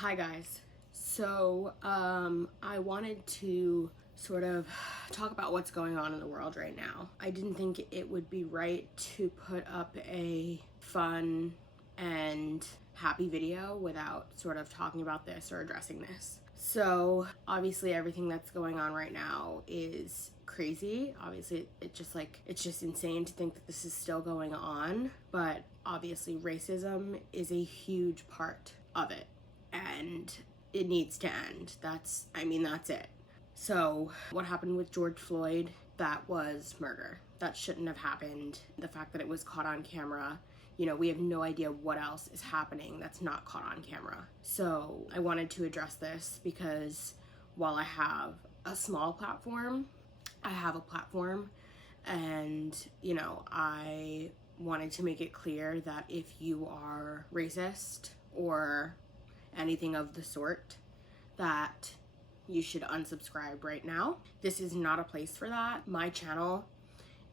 Hi guys. So I wanted to sort of talk about what's going on in the world right now. I didn't think it would be right to put up a fun and happy video without sort of talking about this or addressing this. So obviously everything that's going on right now is crazy. Obviously it's just insane to think that this is still going on, but obviously racism is a huge part of it and it needs to end. That's it. So what happened with George Floyd, that was murder. That shouldn't have happened. The fact that it was caught on camera, we have no idea what else is happening that's not caught on camera. So I wanted to address this because while I have a small platform, I have a platform, and I wanted to make it clear that if you are racist or anything of the sort, that you should unsubscribe right now. This is not a place for that. My channel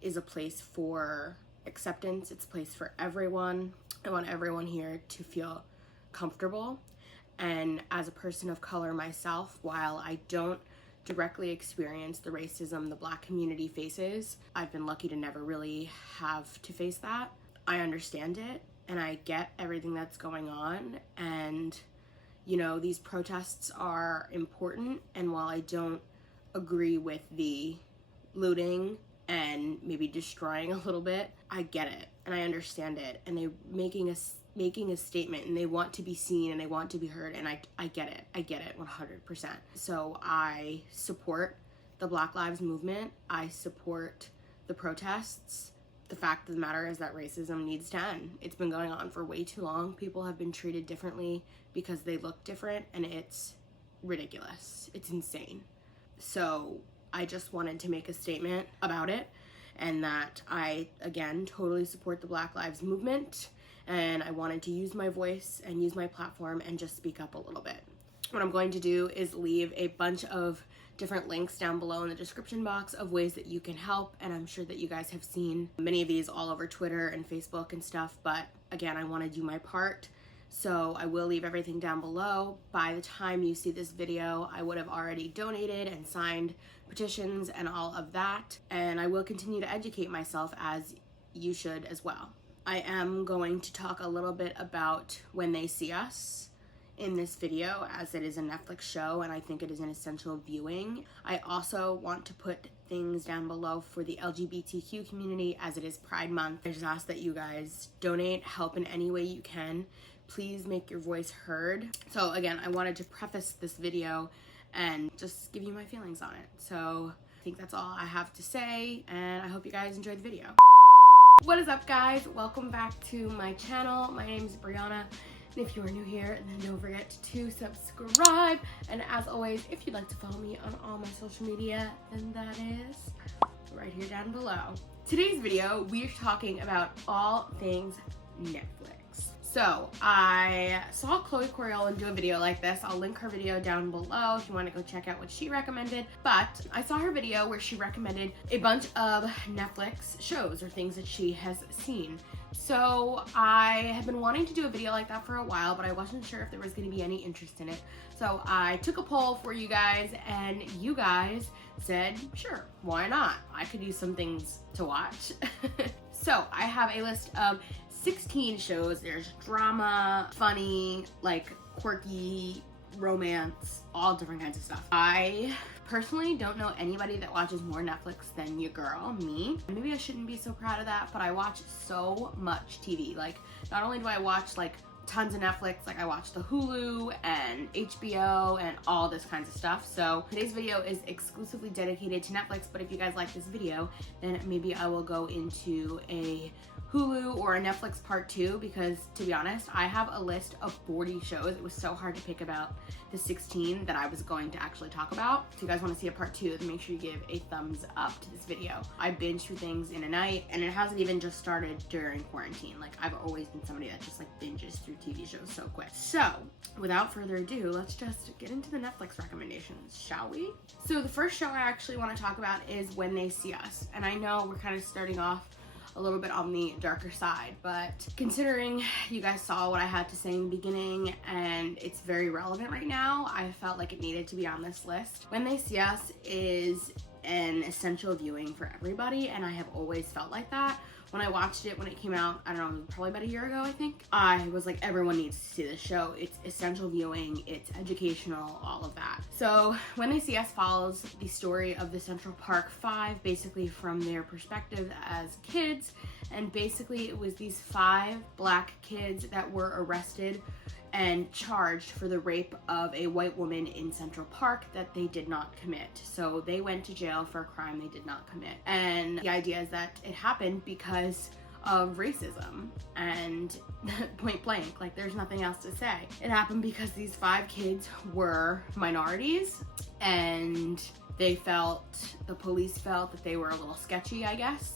is a place for acceptance. It's a place for everyone. I want everyone here to feel comfortable. And as a person of color myself, while I don't directly experience the racism the Black community faces, I've been lucky to never really have to face that. I understand it and I get everything that's going on, and these protests are important, and while I don't agree with the looting and maybe destroying a little bit, I get it and I understand it, and they're making a statement and they want to be seen and they want to be heard, and I get it 100%. So I support the Black Lives Movement. I support the protests. The fact of the matter is that racism needs to end. It's been going on for way too long. People have been treated differently because they look different, and it's ridiculous. It's insane. So I just wanted to make a statement about it, and that I, again, totally support the Black Lives Movement, and I wanted to use my voice and use my platform and just speak up a little bit. What I'm going to do is leave a bunch of different links down below in the description box of ways that you can help, and I'm sure that you guys have seen many of these all over Twitter and Facebook and stuff, but again, I want to do my part, so I will leave everything down below. By the time you see this video, I would have already donated and signed petitions and all of that, and I will continue to educate myself, as you should as well. I am going to talk a little bit about When They See Us in this video, as it is a Netflix show and I think it is an essential viewing. I also want to put things down below for the LGBTQ community, as it is Pride Month. I just ask that you guys donate, help in any way you can. Please make your voice heard. So again, I wanted to preface this video and just give you my feelings on it. So I think that's all I have to say, and I hope you guys enjoyed the video. What is up, guys? Welcome back to my channel. My name is Brianna. And if you are new here, then don't forget to subscribe. And as always, if you'd like to follow me on all my social media, then that is right here down below. Today's video, we're talking about all things Netflix. So I saw Chloe Coriolan do a video like this. I'll link her video down below if you want to go check out what she recommended. But I saw her video where she recommended a bunch of Netflix shows or things that she has seen. So I have been wanting to do a video like that for a while, but I wasn't sure if there was going to be any interest in it. So I took a poll for you guys, and you guys said, sure, why not? I could use some things to watch. So I have a list of 16 shows. There's drama, funny, like quirky, romance, all different kinds of stuff. I personally don't know anybody that watches more Netflix than your girl, me. Maybe I shouldn't be so proud of that, but I watch so much TV. Like, not only do I watch like tons of Netflix, like I watch the Hulu and HBO and all this kinds of stuff. So today's video is exclusively dedicated to Netflix, but if you guys like this video, then maybe I will go into a Hulu or a Netflix part 2, because to be honest, I have a list of 40 shows. It was so hard to pick about the 16 that I was going to actually talk about. If you guys want to see a part 2, then make sure you give a thumbs up to this video. I binge through things in a night, and it hasn't even just started during quarantine. Like, I've always been somebody that just like binges through TV shows so quick. So without further ado, let's just get into the Netflix recommendations, shall we? So the first show I actually want to talk about is When They See Us. And I know we're kind of starting off a little bit on the darker side, but considering you guys saw what I had to say in the beginning and it's very relevant right now, I felt like it needed to be on this list. When They See Us is an essential viewing for everybody, and I have always felt like that. When I watched it when it came out, I don't know, probably about a year ago, I think, I was like, everyone needs to see this show. It's essential viewing, it's educational, all of that. So When They See Us follows the story of the Central Park Five, basically from their perspective as kids. And basically it was these 5 black kids that were arrested and charged for the rape of a white woman in Central Park that they did not commit. So they went to jail for a crime they did not commit. And the idea is that it happened because of racism, and point blank, like there's nothing else to say. It happened because these 5 kids were minorities, and the police felt that they were a little sketchy, I guess,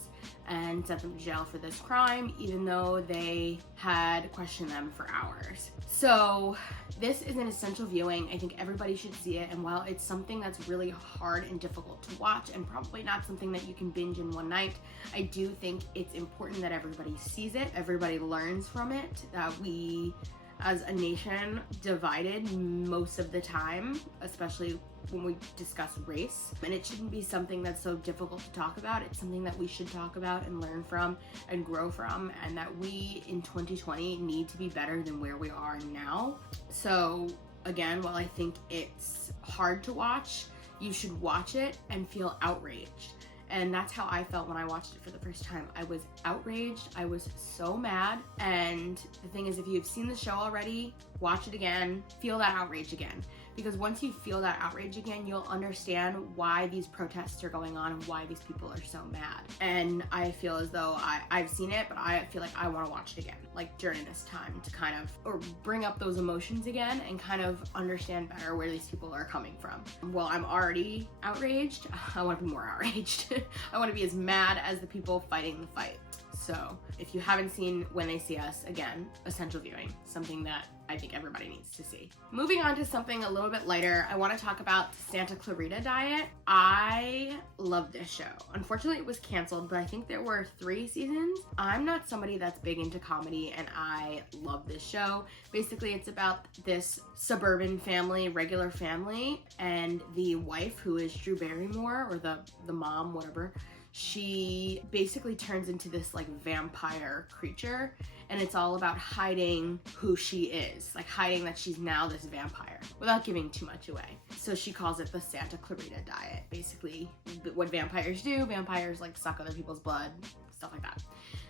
and sent them to jail for this crime, even though they had questioned them for hours. So this is an essential viewing. I think everybody should see it, and while it's something that's really hard and difficult to watch and probably not something that you can binge in one night, I do think it's important that everybody sees it, everybody learns from it, that we as a nation divided most of the time, especially when we discuss race. And it shouldn't be something that's so difficult to talk about. It's something that we should talk about and learn from and grow from, and that we in 2020 need to be better than where we are now. So again, while I think it's hard to watch, you should watch it and feel outraged. And that's how I felt when I watched it for the first time. I was outraged, I was so mad. And the thing is, if you've seen the show already, watch it again, feel that outrage again. Because once you feel that outrage again, you'll understand why these protests are going on and why these people are so mad. And I feel as though I've seen it, but I feel like I want to watch it again, like during this time, to kind of, or bring up those emotions again and kind of understand better where these people are coming from. Well, I'm already outraged, I want to be more outraged. I want to be as mad as the people fighting the fight. So if you haven't seen When They See Us, again, essential viewing, something that I think everybody needs to see. Moving on to something a little bit lighter, I want to talk about the Santa Clarita Diet. I love this show. Unfortunately, it was canceled, but I think there were 3 seasons. I'm not somebody that's big into comedy, and I love this show. Basically, it's about this suburban family, regular family, and the wife, who is Drew Barrymore, or the mom, whatever. She basically turns into this like vampire creature, and it's all about hiding who she is, like hiding that she's now this vampire without giving too much away. So she calls it the Santa Clarita Diet. Basically what vampires do, vampires like suck other people's blood, stuff like that.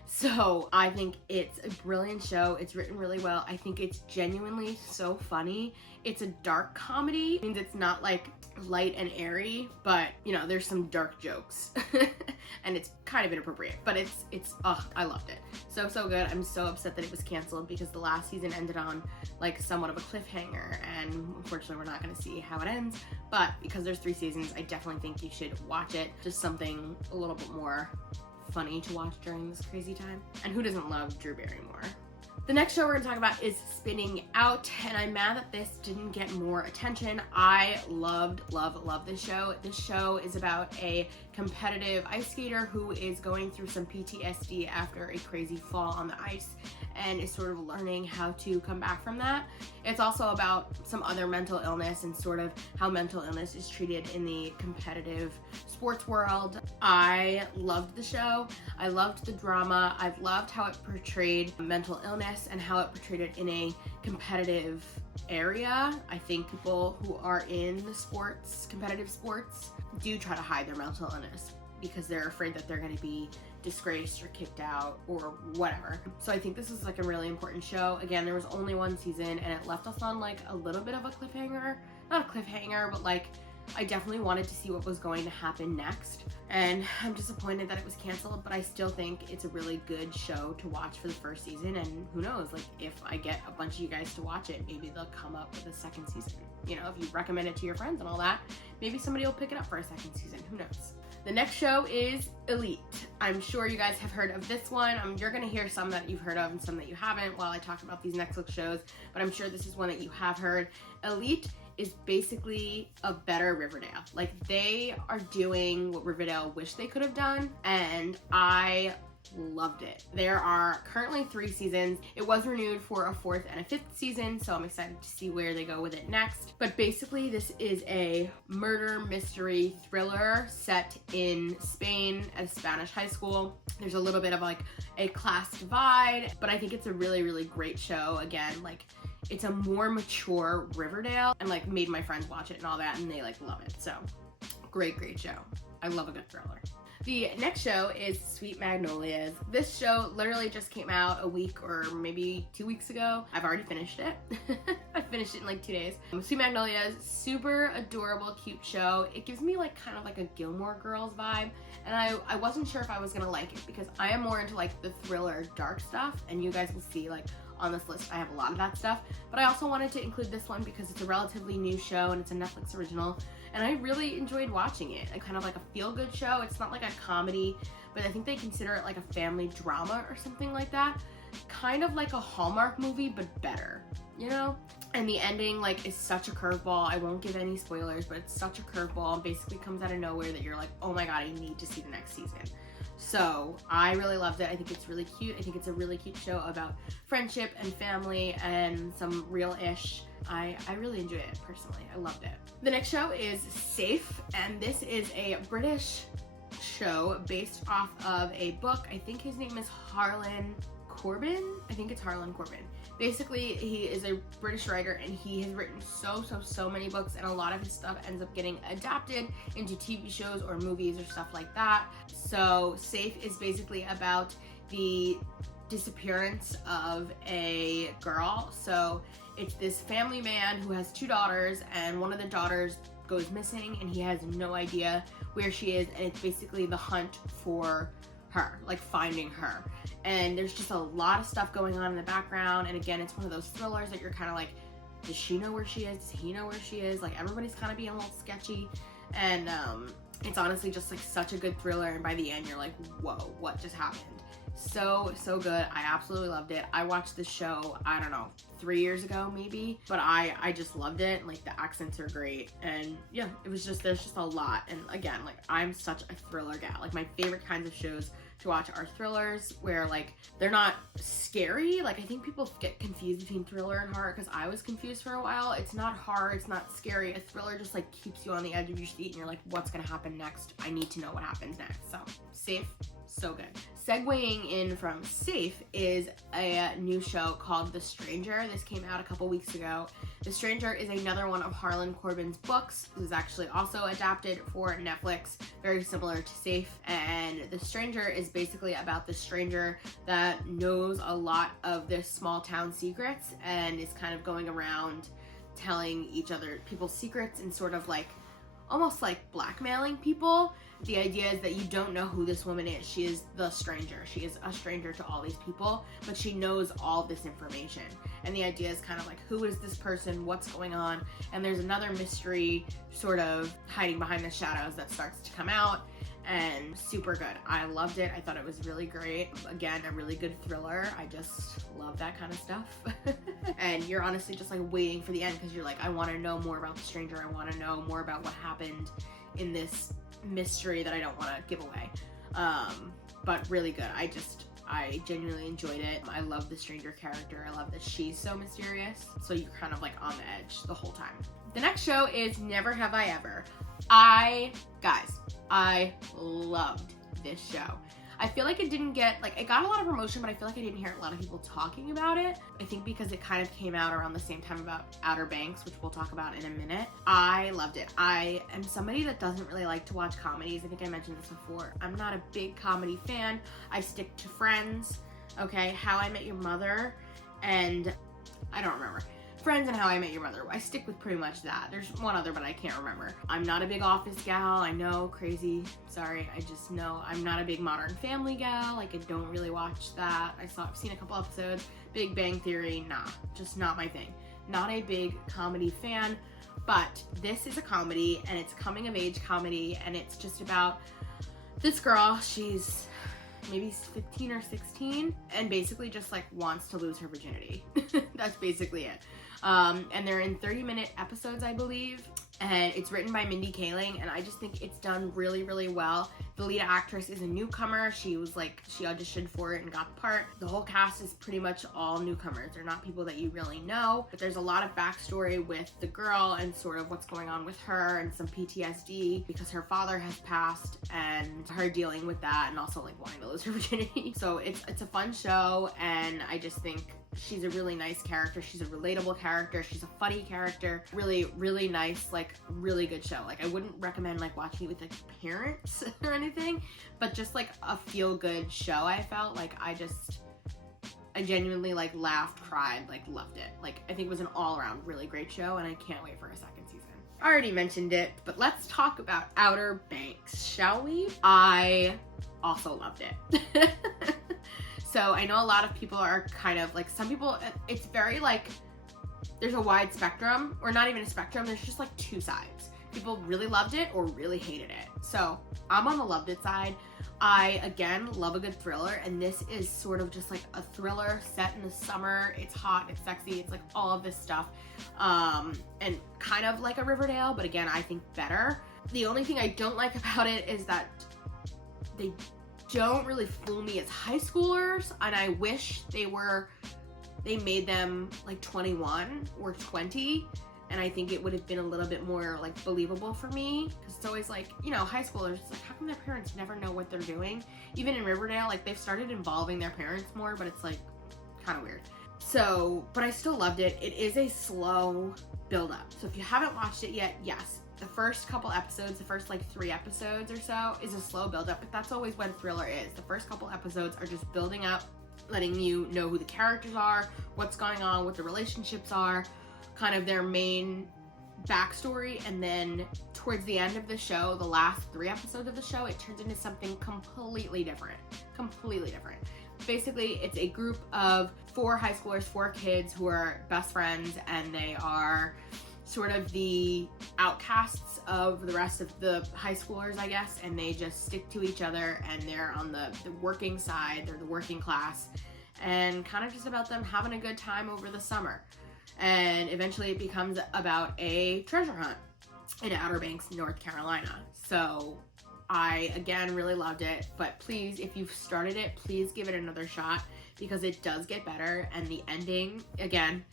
So I think it's a brilliant show. It's written really well. I think it's genuinely so funny. It's a dark comedy. It means it's not like light and airy, but you know, there's some dark jokes and it's kind of inappropriate, but I loved it. So good. I'm so upset that it was canceled because the last season ended on like somewhat of a cliffhanger, and unfortunately we're not going to see how it ends, but because there's 3 seasons, I definitely think you should watch it. Just something a little bit more funny to watch during this crazy time. And who doesn't love Drew Barrymore? The next show we're gonna talk about is Spinning Out, and I'm mad that this didn't get more attention. I love this show. This show is about a competitive ice skater who is going through some PTSD after a crazy fall on the ice and is sort of learning how to come back from that. It's also about some other mental illness and sort of how mental illness is treated in the competitive sports world. I loved the show. I loved the drama. I loved how it portrayed mental illness and how it portrayed it in a competitive area. I think people who are in the sports, competitive sports, do try to hide their mental illness because they're afraid that they're going to be disgraced or kicked out or whatever. So I think this is like a really important show. Again, there was only 1 season and it left us on like a little bit of a cliffhanger. Not a cliffhanger, but like I definitely wanted to see what was going to happen next. And I'm disappointed that it was canceled, but I still think it's a really good show to watch for the first season. And who knows, like if I get a bunch of you guys to watch it, maybe they'll come up with a 2nd season. You know, if you recommend it to your friends and all that, maybe somebody will pick it up for a 2nd season, who knows. The next show is Elite. I'm sure you guys have heard of this one. You're gonna hear some that you've heard of and some that you haven't while I talk about these Netflix shows, but I'm sure this is one that you have heard. Elite is basically a better Riverdale. Like they are doing what Riverdale wished they could have done, and I loved it. There are currently 3 seasons. It was renewed for a 4th and a 5th season, so I'm excited to see where they go with it next. But basically, this is a murder mystery thriller set in Spain at a Spanish high school. There's a little bit of like a class divide, but I think it's a really, really great show. Again, like, it's a more mature Riverdale, and like made my friends watch it and all that, and they like love it. So great show. I love a good thriller. The next show is Sweet Magnolias. This show literally just came out a week or maybe 2 weeks ago. I've already finished it. I finished it in like 2 days. Sweet Magnolias, super adorable, cute show. It gives me like kind of like a Gilmore Girls vibe, and I wasn't sure if I was gonna like it because I am more into like the thriller dark stuff, and you guys will see like on this list I have a lot of that stuff, but I also wanted to include this one because it's a relatively new show and it's a Netflix original, and I really enjoyed watching it. It's kind of like a feel-good show. It's not like a comedy, but I think they consider it like a family drama or something like that. Kind of like a Hallmark movie, but better, you know? And the ending like is such a curveball. I won't give any spoilers, but it's such a curveball and basically comes out of nowhere that you're like, oh my god, I need to see the next season. So I really loved it. I think it's really cute. I think it's a really cute show about friendship and family and some real-ish. I really enjoyed it personally. I loved it. The next show is Safe, and this is a British show based off of a book. I think his name is Harlan Corbin. I think it's Harlan Corbin. Basically, he is a British writer, and he has written so many books, and a lot of his stuff ends up getting adapted into TV shows or movies or stuff like that. So Safe is basically about the disappearance of a girl. So it's this family man who has 2 daughters, and one of the daughters goes missing, and he has no idea where she is, and it's basically the hunt for her, like finding her. And there's just a lot of stuff going on in the background, and again, it's one of those thrillers that you're kind of like, does she know where she is? Does he know where she is? Like, everybody's kind of being a little sketchy, and it's honestly just like such a good thriller, and by the end you're like, whoa, what just happened? So good. I absolutely loved it. I watched this show, I don't know, 3 years ago maybe, but I just loved it. Like, the accents are great, and yeah, it was just, there's just a lot. And again, like, I'm such a thriller gal. Like, my favorite kinds of shows to watch are thrillers where like they're not scary. Like, I think people get confused between thriller and horror, because I was confused for a while. It's not horror, it's not scary. A thriller just like keeps you on the edge of your seat, and you're like, what's gonna happen next? I need to know what happens next. So Safe, so good. Segueing in from Safe is a new show called The Stranger. This came out a couple weeks ago. The Stranger is another one of Harlan Corbin's books. This is actually also adapted for Netflix, very similar to Safe. And The Stranger is basically about the stranger that knows a lot of the small town secrets and is kind of going around telling each other people's secrets and sort of like almost like blackmailing people. The idea is that you don't know who this woman is. She is the stranger. She is a stranger to all these people, but she knows all this information. And the idea is kind of like, who is this person? What's going on? And there's another mystery sort of hiding behind the shadows that starts to come out. And super good. I loved it. I thought it was really great. Again, a really good thriller. I just love that kind of stuff. And you're honestly just like waiting for the end, because you're like, I want to know more about the stranger. I want to know more about what happened in this mystery that I don't want to give away. But really good. I genuinely enjoyed it. I love the stranger character. I love that she's so mysterious. So you're kind of like on the edge the whole time. The next show is Never Have I Ever. I loved this show. I feel like it didn't get, like, it got a lot of promotion, but I feel like I didn't hear a lot of people talking about it. I think because it kind of came out around the same time about Outer Banks, which we'll talk about in a minute. I loved it. I am somebody that doesn't really like to watch comedies. I think I mentioned this before. I'm not a big comedy fan. I stick to Friends, okay, How I Met Your Mother, and I don't remember. Friends and How I Met Your Mother. I stick with pretty much that. There's one other, but I can't remember. I'm not a big Office gal. I know, crazy. Sorry, I just know. I'm not a big Modern Family gal. Like, I don't really watch that. I've seen a couple episodes. Big Bang Theory, nah. Just not my thing. Not a big comedy fan, but this is a comedy, and it's coming of age comedy, and it's just about this girl. She's maybe 15 or 16, and basically just like wants to lose her virginity. That's basically it. And they're in 30-minute episodes, I believe. and it's written by Mindy Kaling, and I just think it's done really, really well. The lead actress is a newcomer. She auditioned for it and got the part. The whole cast is pretty much all newcomers. They're not people that you really know, but there's a lot of backstory with the girl and sort of what's going on with her and some PTSD because her father has passed and her dealing with that and also like wanting to lose her virginity. So it's a fun show, and I just think she's a really nice character. She's a relatable character. She's a funny character. Really, really nice, like really good show. Like I wouldn't recommend like watching it with like parents or anything, but just like a feel-good show. I felt like I genuinely like laughed, cried, like loved it. Like I think it was an all-around really great show, and I can't wait for a second season. I already mentioned it, but let's talk about Outer Banks, shall we? I also loved it. So I know a lot of people are kind of like, some people, it's very like, there's a wide spectrum, or not even a spectrum, there's just like two sides. People really loved it or really hated it. So I'm on the loved it side. I, again, love a good thriller, and this is sort of just like a thriller set in the summer. It's hot, it's sexy, it's like all of this stuff. And kind of like a Riverdale, but again, I think better. The only thing I don't like about it is that they don't really fool me as high schoolers, and I wish they made them like 21 or 20, and I think it would have been a little bit more like believable for me, because it's always like, you know, high schoolers, it's like, how come their parents never know what they're doing? Even in Riverdale, like they've started involving their parents more, but it's like kind of weird. So, but I still loved it. It is a slow build up. So if you haven't watched it yet, yes, the first couple episodes, the first like 3 episodes or so is a slow build up, but that's always what a thriller is. The first couple episodes are just building up, letting you know who the characters are, what's going on, what the relationships are, kind of their main backstory, and then towards the end of the show, the last 3 episodes of the show, it turns into something completely different. Completely different. Basically, it's a group of 4 high schoolers, 4 kids who are best friends, and they are sort of the outcasts of the rest of the high schoolers, I guess, and they just stick to each other, and they're on the working side, they're the working class, and kind of just about them having a good time over the summer. And eventually it becomes about a treasure hunt in Outer Banks, North Carolina. So I, again, really loved it, but please, if you've started it, please give it another shot, because it does get better, and the ending, again,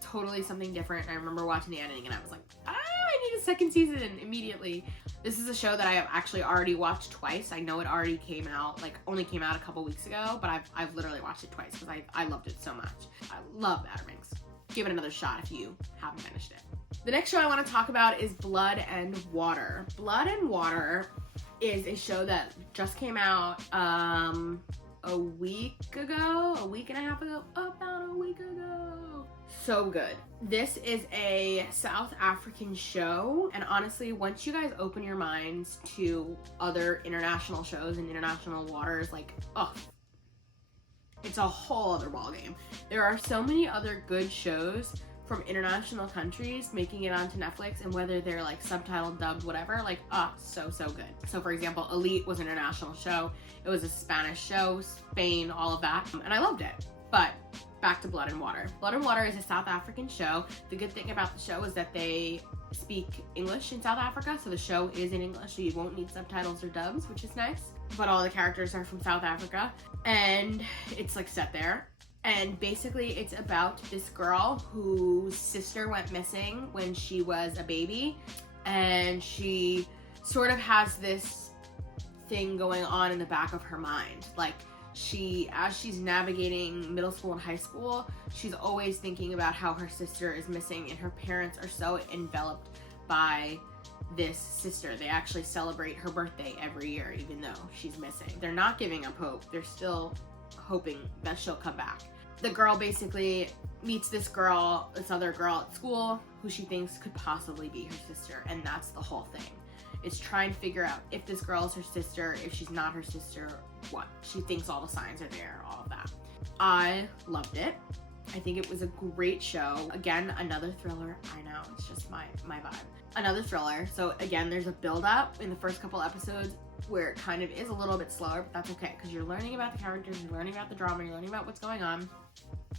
totally something different. I remember watching the ending and I was like, I need a second season immediately. This is a show that I have actually already watched twice. I know it already came out, like only came out a couple weeks ago, but I've literally watched it twice because I loved it so much. I love Outer Banks. Give it another shot if you haven't finished it. The next show I want to talk about is Blood and Water. Blood and Water is a show that just came out a week and a half ago, about a week ago. So good. This is a South African show, and honestly, once you guys open your minds to other international shows and international waters, like, oh, it's a whole other ballgame. There are so many other good shows from international countries making it onto Netflix, and whether they're like subtitled, dubbed, whatever, like, so good. So for example, Elite was an international show. It was a Spanish show, Spain, all of that, and I loved it. But back to Blood and Water. Blood and Water is a South African show. The good thing about the show is that they speak English in South Africa, so the show is in English, so you won't need subtitles or dubs, which is nice. But all the characters are from South Africa, and it's like set there. And basically it's about this girl whose sister went missing when she was a baby, and she sort of has this thing going on in the back of her mind. Like, as she's navigating middle school and high school, she's always thinking about how her sister is missing, and her parents are so enveloped by this sister. They actually celebrate her birthday every year, even though she's missing. They're not giving up hope. They're still hoping that she'll come back. The girl basically meets this other girl at school who she thinks could possibly be her sister, and that's the whole thing. It's trying to figure out if this girl is her sister, if she's not her sister, what. She thinks all the signs are there, all of that. I loved it. I think it was a great show. Again, another thriller. I know, it's just my vibe. Another thriller. So again, there's a build-up in the first couple episodes where it kind of is a little bit slower, but that's okay, because you're learning about the characters, you're learning about the drama, you're learning about what's going on.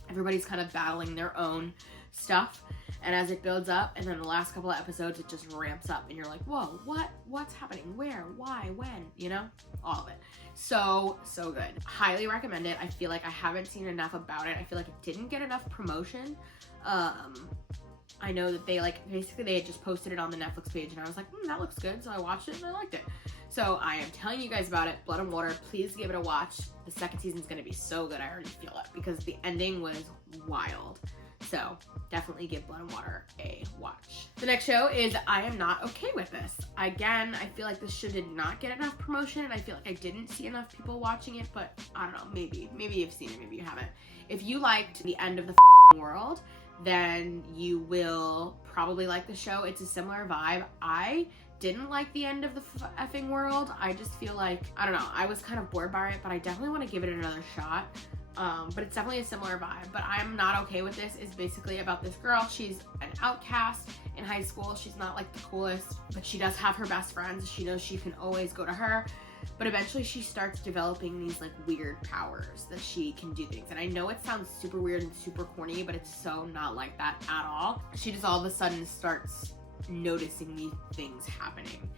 Everybody's kind of battling their own stuff. And as it builds up, and then the last couple of episodes, it just ramps up and you're like, whoa, what's happening? Where, why, when, you know, all of it. So good. Highly recommend it. I feel like I haven't seen enough about it. I feel like it didn't get enough promotion. I know that they basically they had just posted it on the Netflix page and I was like, that looks good. So I watched it and I liked it. So I am telling you guys about it. Blood and Water, please give it a watch. The second season's gonna be so good. I already feel it because the ending was wild. So definitely give Blood and Water a watch. The next show is I Am Not Okay With This. Again, I feel like this show did not get enough promotion and I feel like I didn't see enough people watching it, but I don't know, maybe you've seen it, maybe you haven't. If you liked the end of the world, then you will probably like the show. It's a similar vibe. I didn't like the end of the effing world. I just feel like, I don't know, I was kind of bored by it, but I definitely want to give it another shot. But it's definitely a similar vibe. But I'm Not Okay With This is basically about this girl. She's an outcast in high school. She's not like the coolest, but she does have her best friends. She knows she can always go to her. But eventually she starts developing these like weird powers that she can do things. And I know it sounds super weird and super corny, but it's so not like that at all. She just all of a sudden starts noticing these things happening.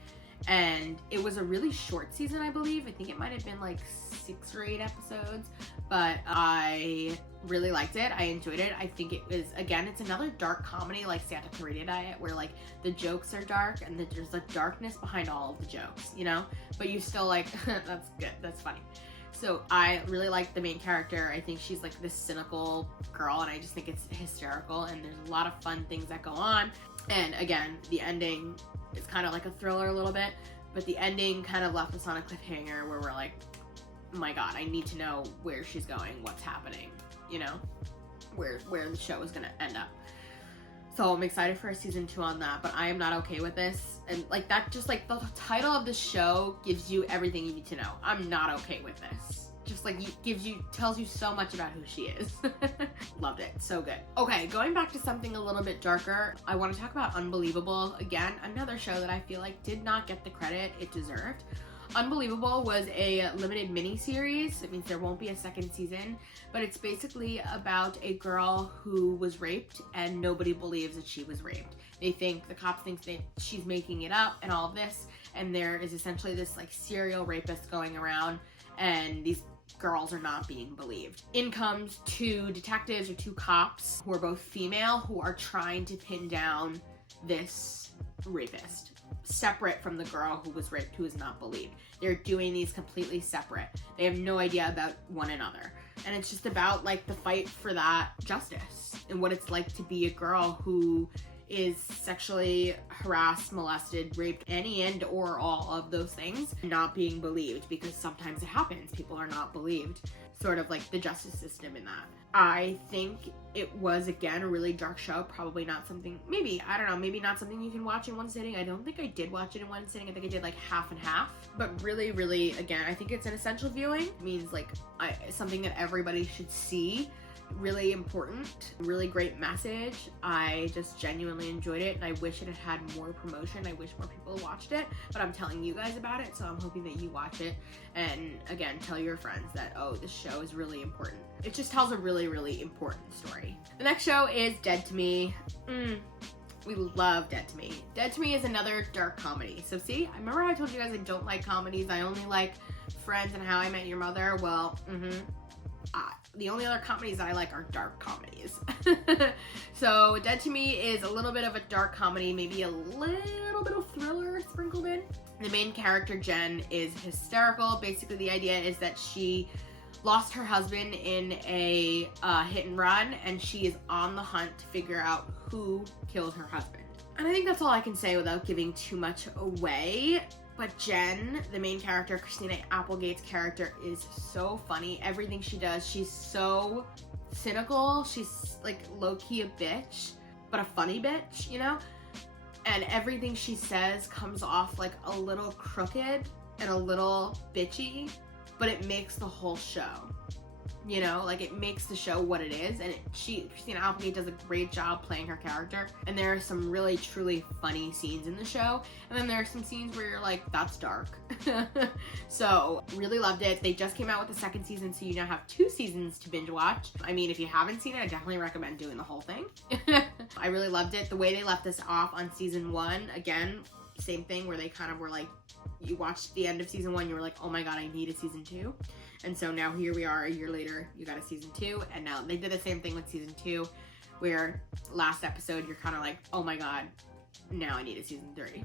And it was a really short season, I believe. I think it might have been like 6 or 8 episodes, but I really liked it. I enjoyed it. I think it was, again, it's another dark comedy like Santa Clarita Diet, where like the jokes are dark and there's a darkness behind all of the jokes, you know, but you still like, that's good, that's funny. So I really like the main character. I think she's like this cynical girl and I just think it's hysterical and there's a lot of fun things that go on. And again, the ending is kind of like a thriller a little bit, but the ending kind of left us on a cliffhanger where we're like, oh my god, I need to know where she's going, what's happening, you know, where the show is gonna end up. So I'm excited for a season 2 on that, but I Am Not Okay With This. And like that, just like the title of the show gives you everything you need to know. I'm not okay with this. Just like tells you so much about who she is. Loved it, so good. Okay, going back to something a little bit darker, I want to talk about Unbelievable. Again, another show that I feel like did not get the credit it deserved. Unbelievable was a limited mini-series. It means there won't be a second season, but it's basically about a girl who was raped and nobody believes that she was raped. The cops think that she's making it up and all of this, and there is essentially this like serial rapist going around and these girls are not being believed. In comes 2 detectives or 2 cops who are both female who are trying to pin down this rapist, separate from the girl who was raped, who is not believed. They're doing these completely separate. They have no idea about one another. And it's just about like the fight for that justice and what it's like to be a girl who is sexually harassed, molested, raped, any and or all of those things, not being believed, because sometimes it happens. People are not believed. Sort of like the justice system in that. I think it was, again, a really dark show. Probably not something, maybe, I don't know, maybe not something you can watch in one sitting. I don't think I did watch it in one sitting. I think I did like half and half. But really, really, again, I think it's an essential viewing. It means like something that everybody should see. Really important, really great message. I just genuinely enjoyed it and I wish it had had more promotion. I wish more people watched it, but I'm telling you guys about it, so I'm hoping that you watch it and again tell your friends that, oh, this show is really important. It just tells a really, really important story. The next show is Dead to Me. We love Dead to Me. Dead to Me is another dark comedy. So see, I remember I told you guys I don't like comedies. I only like Friends and How I Met Your Mother. Well, the only other comedies I like are dark comedies. So Dead to Me is a little bit of a dark comedy, maybe a little bit of thriller sprinkled in. The main character, Jen, is hysterical. Basically, the idea is that she lost her husband in a hit and run, and she is on the hunt to figure out who killed her husband. And I think that's all I can say without giving too much away. But Jen, the main character, Christina Applegate's character, is so funny. Everything she does, she's so cynical. She's like low-key a bitch, but a funny bitch, you know? And everything she says comes off like a little crooked and a little bitchy, but it makes the whole show. You know, like it makes the show what it is, and Christina Applegate does a great job playing her character, and there are some really truly funny scenes in the show, and then there are some scenes where you're like, that's dark. So really loved it. They just came out with the second season, so you now have 2 seasons to binge watch. I mean, if you haven't seen it, I definitely recommend doing the whole thing. I really loved it. The way they left us off on season 1, again, same thing where they kind of were like, you watched the end of season 1, you were like, oh my god, I need a season 2. And so now here we are a year later, you got a season 2, and now they did the same thing with season 2, where last episode you're kind of like, oh my god, now I need a season 3.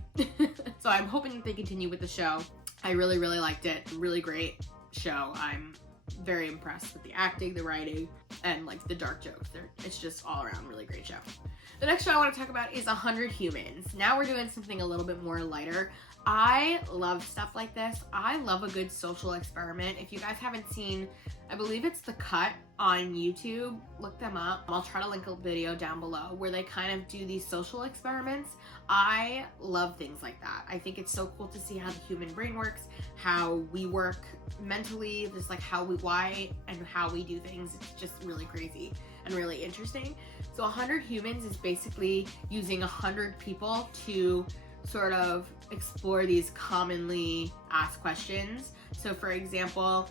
So I'm hoping that they continue with the show. I really, really liked it. Really great show. I'm very impressed with the acting, the writing, and like the dark jokes. It's just all around really great show. The next show I want to talk about is 100 Humans. Now we're doing something a little bit more lighter. I love stuff like this. I love a good social experiment. If you guys haven't seen, I believe it's The Cut on YouTube, look them up. I'll try to link a video down below where they kind of do these social experiments. I love things like that. I think it's so cool to see how the human brain works, how we work mentally, just like why and how we do things. It's just really crazy and really interesting. So 100 Humans is basically using 100 people to sort of explore these commonly asked questions. So for example,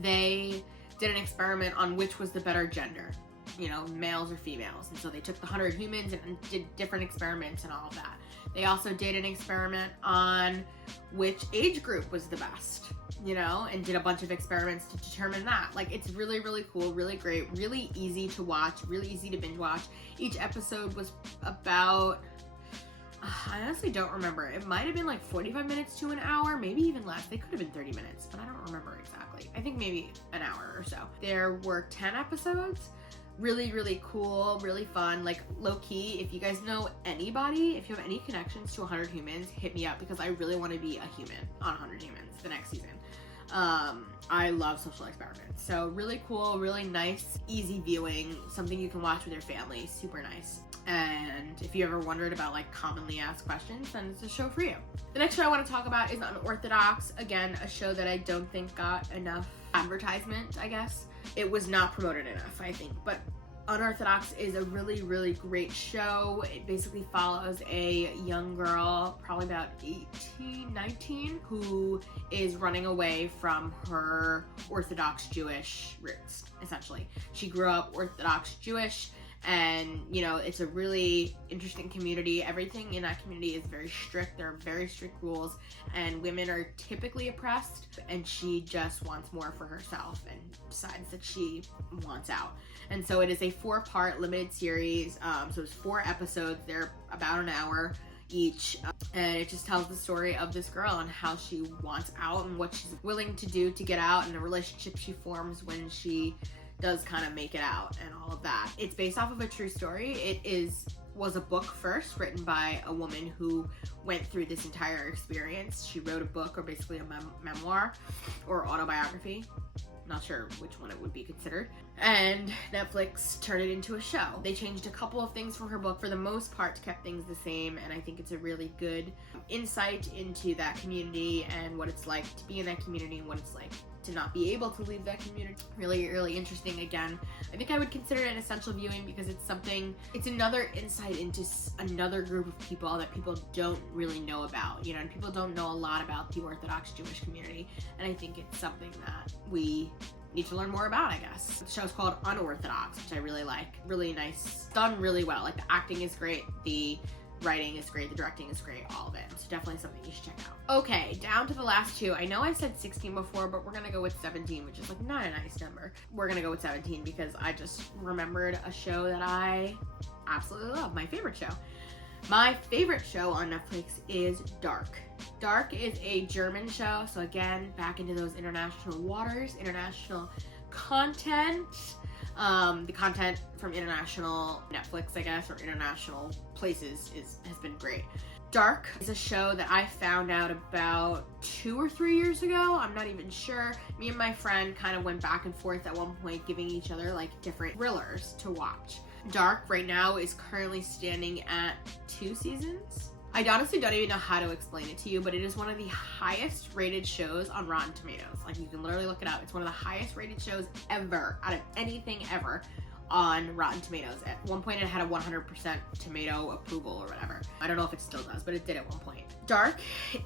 they did an experiment on which was the better gender, you know, males or females. And so they took the 100 humans and did different experiments and all of that. They also did an experiment on which age group was the best, you know, and did a bunch of experiments to determine that. Like, it's really, really cool, really great, really easy to watch, really easy to binge watch. Each episode was about, I honestly don't remember. It might have been like 45 minutes to an hour, maybe even less. They could have been 30 minutes, but I don't remember exactly. I think maybe an hour or so. There were 10 episodes. Really, really cool, really fun, like low-key. If you guys know anybody, if you have any connections to 100 Humans, hit me up because I really want to be a human on 100 Humans the next season. I love social experiments. So really cool, really nice, easy viewing, something you can watch with your family, super nice. And if you ever wondered about like commonly asked questions, then it's a show for you. The next show I want to talk about is Unorthodox. Again, a show that I don't think got enough advertisement, I guess. It was not promoted enough, I think, but Unorthodox is a really, really great show. It basically follows a young girl, probably about 18, 19, who is running away from her Orthodox Jewish roots, essentially. She grew up Orthodox Jewish, and you know, it's a really interesting community. Everything in that community is very strict. There are very strict rules, and women are typically oppressed, and she just wants more for herself and decides that she wants out. And so it is a 4-part limited series. So it's 4 episodes. They're about an hour each, and it just tells the story of this girl and how she wants out and what she's willing to do to get out, and the relationship she forms when she does kind of make it out and all of that. It's based off of a true story. It was a book first, written by a woman who went through this entire experience. She wrote a book, or basically a memoir or autobiography. Not sure which one it would be considered. And Netflix turned it into a show. They changed a couple of things from her book. For the most part, kept things the same, and I think it's a really good insight into that community and what it's like to be in that community and what it's like to not be able to leave that community. Really, really interesting. Again, I think I would consider it an essential viewing because it's another insight into another group of people that people don't really know about, you know, and people don't know a lot about the Orthodox Jewish community, and I think it's something that we need to learn more about, I guess. The show's called Unorthodox, which I really like. Really nice, done really well. Like, the acting is great, the writing is great, the directing is great, all of it. So definitely something you should check out. Okay, down to the last 2. I know I said 16 before, but we're gonna go with 17, which is like not a nice number. We're gonna go with 17 because I just remembered a show that I absolutely love, my favorite show. My favorite show on Netflix is Dark. Dark is a German show, so again, back into those international waters, international content. The content from international Netflix, I guess, or international places has been great. Dark is a show that I found out about 2 or 3 years ago. I'm not even sure. Me and my friend kind of went back and forth at one point, giving each other like different thrillers to watch. Dark right now is currently standing at 2 seasons. I honestly don't even know how to explain it to you, but it is one of the highest rated shows on Rotten Tomatoes. Like, you can literally look it up. It's one of the highest rated shows ever, out of anything ever, on Rotten Tomatoes. At one point it had a 100% tomato approval or whatever. I don't know if it still does, but it did at one point. Dark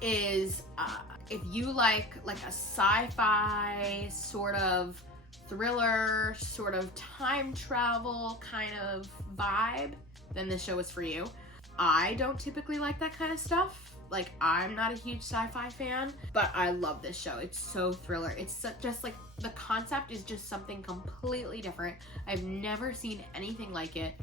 is, if you like a sci-fi sort of thriller, sort of time travel kind of vibe, then this show is for you. I don't typically like that kind of stuff. Like, I'm not a huge sci-fi fan, but I love this show. It's so thriller. It's just like, the concept is just something completely different. I've never seen anything like it.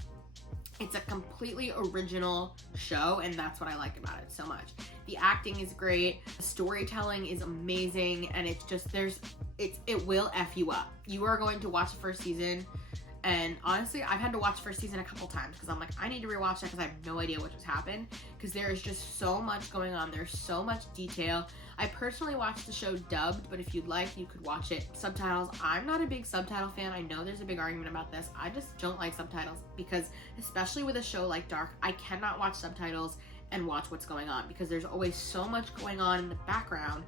It's a completely original show, and that's what I like about it so much. The acting is great, the storytelling is amazing, and it's just, it will F you up. You are going to watch the first season, and honestly, I've had to watch the first season a couple times because I'm like, I need to rewatch that because I have no idea what just happened, because there is just so much going on. There's so much detail. I personally watched the show dubbed, but if you'd like, you could watch it subtitles. I'm not a big subtitle fan. I know there's a big argument about this. I just don't like subtitles because, especially with a show like Dark, I cannot watch subtitles and watch what's going on because there's always so much going on in the background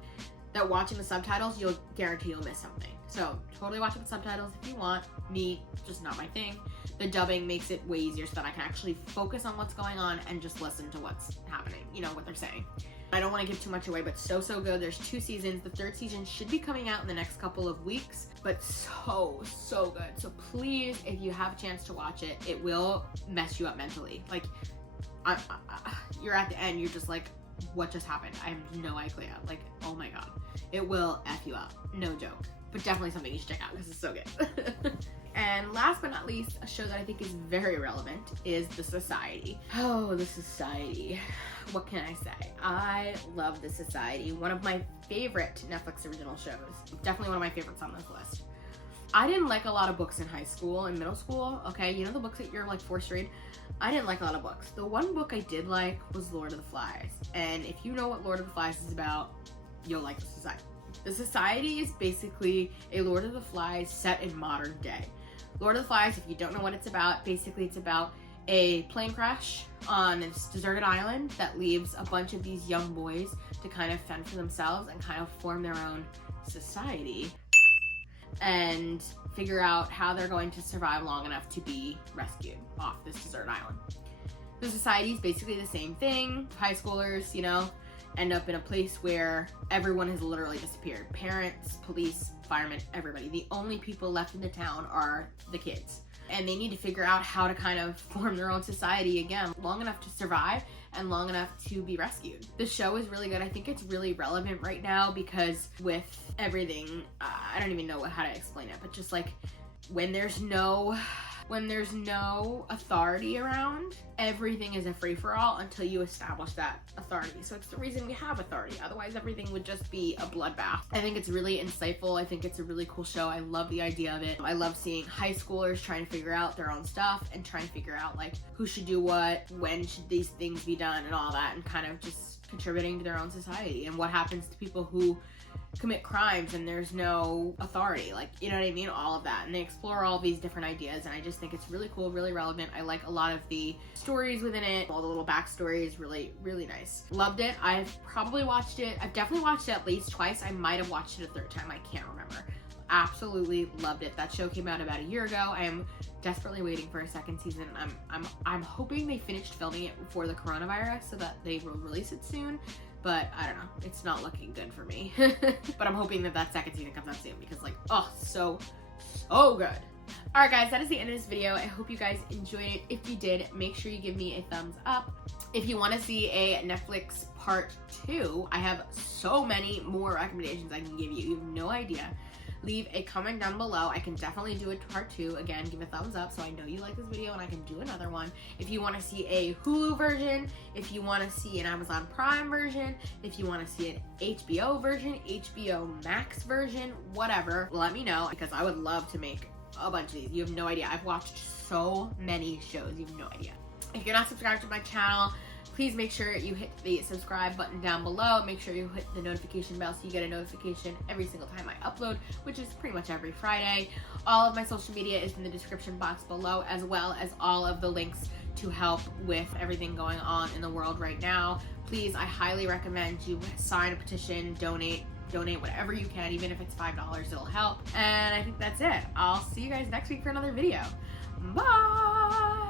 that watching the subtitles, you'll guarantee you'll miss something. So totally watch it with subtitles if you want. Me, just not my thing. The dubbing makes it way easier so that I can actually focus on what's going on and just listen to what's happening, you know, what they're saying. I don't want to give too much away, but so good. There's 2 seasons. The 3rd season should be coming out in the next couple of weeks, but so good. So please, if you have a chance to watch it, it will mess you up mentally. Like, you're at the end, you're just like, what just happened? I have no idea. Like, oh my God. It will F you up. No joke. But definitely something you should check out because it's so good. And last but not least, a show that I think is very relevant is The Society. Oh, The Society. What can I say? I love The Society. One of my favorite Netflix original shows. Definitely one of my favorites on this list. I didn't like a lot of books in high school and middle school, okay? You know the books that you're like forced to read? I didn't like a lot of books. The one book I did like was Lord of the Flies. And if you know what Lord of the Flies is about, you'll like The Society. The Society is basically a Lord of the Flies set in modern day. Lord of the Flies, if you don't know what it's about, basically it's about a plane crash on this deserted island that leaves a bunch of these young boys to kind of fend for themselves and kind of form their own society and figure out how they're going to survive long enough to be rescued off this deserted island. The Society is basically the same thing. High schoolers, you know, end up in a place where everyone has literally disappeared. Parents, police, firemen, everybody. The only people left in the town are the kids. And they need to figure out how to kind of form their own society again, long enough to survive and long enough to be rescued. The show is really good. I think it's really relevant right now because with everything, I don't even know how to explain it, but just like when there's no authority around, everything is a free-for-all until you establish that authority. So it's the reason we have authority. Otherwise, everything would just be a bloodbath. I think it's really insightful. I think it's a really cool show. I love the idea of it. I love seeing high schoolers trying to figure out their own stuff and trying to figure out like who should do what, when should these things be done and all that, and kind of just contributing to their own society and what happens to people who commit crimes and there's no authority, like, you know what I mean, all of that. And they explore all these different ideas, and I just think it's really cool, really relevant. I like a lot of the stories within it. All the little backstory is really nice. Loved it. I've probably watched it, I've definitely watched it at least twice. I might have watched it a 3rd time, I can't remember. Absolutely loved it. That show came out about a year ago. I am desperately waiting for a 2nd season. I'm hoping they finished filming it before the coronavirus so that they will release it soon. But I don't know, it's not looking good for me. But I'm hoping that 2nd season comes out soon because like, oh, so good. Alright guys, that is the end of this video. I hope you guys enjoyed it. If you did, make sure you give me a thumbs up. If you want to see a Netflix part 2, I have so many more recommendations I can give you. You have no idea. Leave a comment down below. I can definitely do a part 2. Again, give a thumbs up so I know you like this video and I can do another one. If you want to see a Hulu version, if you want to see an Amazon Prime version, if you want to see an HBO version, HBO Max version, whatever, let me know because I would love to make a bunch of these. You have no idea. I've watched so many shows. You have no idea. If you're not subscribed to my channel, please make sure you hit the subscribe button down below. Make sure you hit the notification bell so you get a notification every single time I upload, which is pretty much every Friday. All of my social media is in the description box below, as well as all of the links to help with everything going on in the world right now. Please, I highly recommend you sign a petition, donate whatever you can, even if it's $5, it'll help. And I think that's it. I'll see you guys next week for another video. Bye!